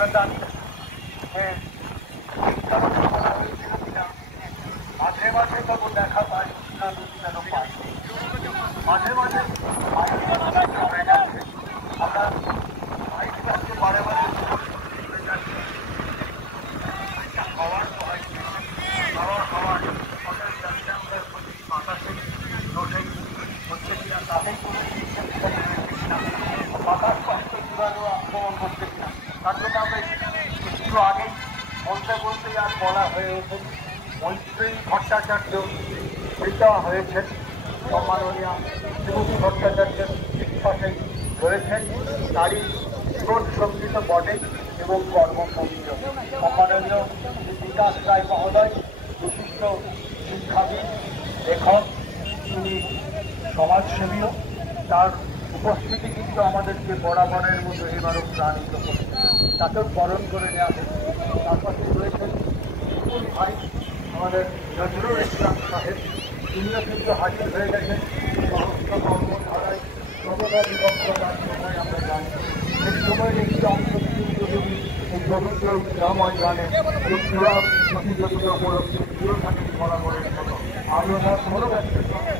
আমরা জানি মাঝে মাঝে তবু দেখা পাই না, যেন পাই মাঝে মাঝে আমরা বাইকটাকে বারে বারে খাওয়ার বাতাসে রোষে হচ্ছে কিনা তাতেই কোনো বাতাস স্বাস্থ্য জীবাণু আক্রমণ করছে কিনা তার জন্য আমরা একটু আগেই বলতে বলতেই আর বলা হয়ে ওঠে মৈত্রী ভট্টাচার্য দেওয়া হয়েছেন। সম্মাননীয় শ্রীমতী ভট্টাচার্যের বিশ্বাসে রয়েছেন, তারই জীবন সঙ্গীত বটে এবং কর্মসঙ্গীত। সম্মাননীয় বিকাশ রায় মহোদয় বিশিষ্ট শিক্ষাবিদ, লেখক, তিনি সমাজসেবীও। তার উপস্থিতি কিন্তু আমাদেরকে বরাবরের মতো এবারও প্রাণিত করছে, তাকেও বরণ করে নেওয়া হচ্ছে। তার পাশে রয়েছেন ভাই আমাদের নজরুল ইসলাম সাহেব, তিনিও কিন্তু হাজির হয়ে গেছেন। সমস্ত কর্মধারায় সর্বদা বিভক্ত তার সময় আমরা জানি, সেই সময়ের একটি অংশ কিন্তু যদি এই পবিত্র ময়দানে উপলক্ষে প্রিয় থাকেন বরাবরের মতো আমিও তার মনোব্যক্তের সঙ্গে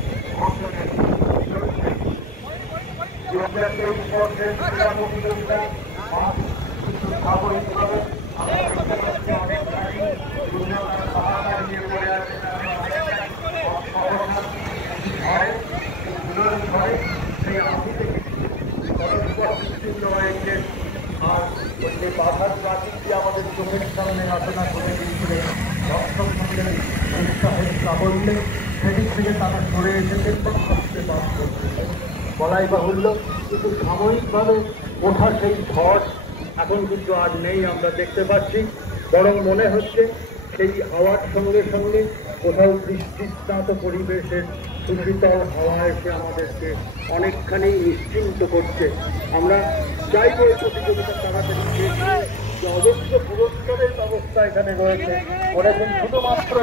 বাধার প্রাচীনটি আমাদের চোখের সামনে রচনা করে দিয়েছিলেন দর্শক মন্ডলের উৎসাহের প্রাবল্যে, সেদিক থেকে তারা সরে এসেছেন বা আসতে বাদ করতেছেন বলাই বাহুল্য। কিন্তু সাময়িকভাবে ওঠা সেই ধস এখন কিন্তু আর নেই আমরা দেখতে পাচ্ছি, বরং মনে হচ্ছে সেই হাওয়ার সঙ্গে সঙ্গে কোথাও বৃষ্টিস্নাত পরিবেশের সুশীতল হাওয়া এসে আমাদেরকে অনেকখানি নিশ্চিন্ত করছে। আমরা চাইব এই প্রতিযোগিতা তাড়াতাড়ি শেষ, যে অযোগ্য পুরস্কারের ব্যবস্থা এখানে রয়েছে, ওরা শুধুমাত্র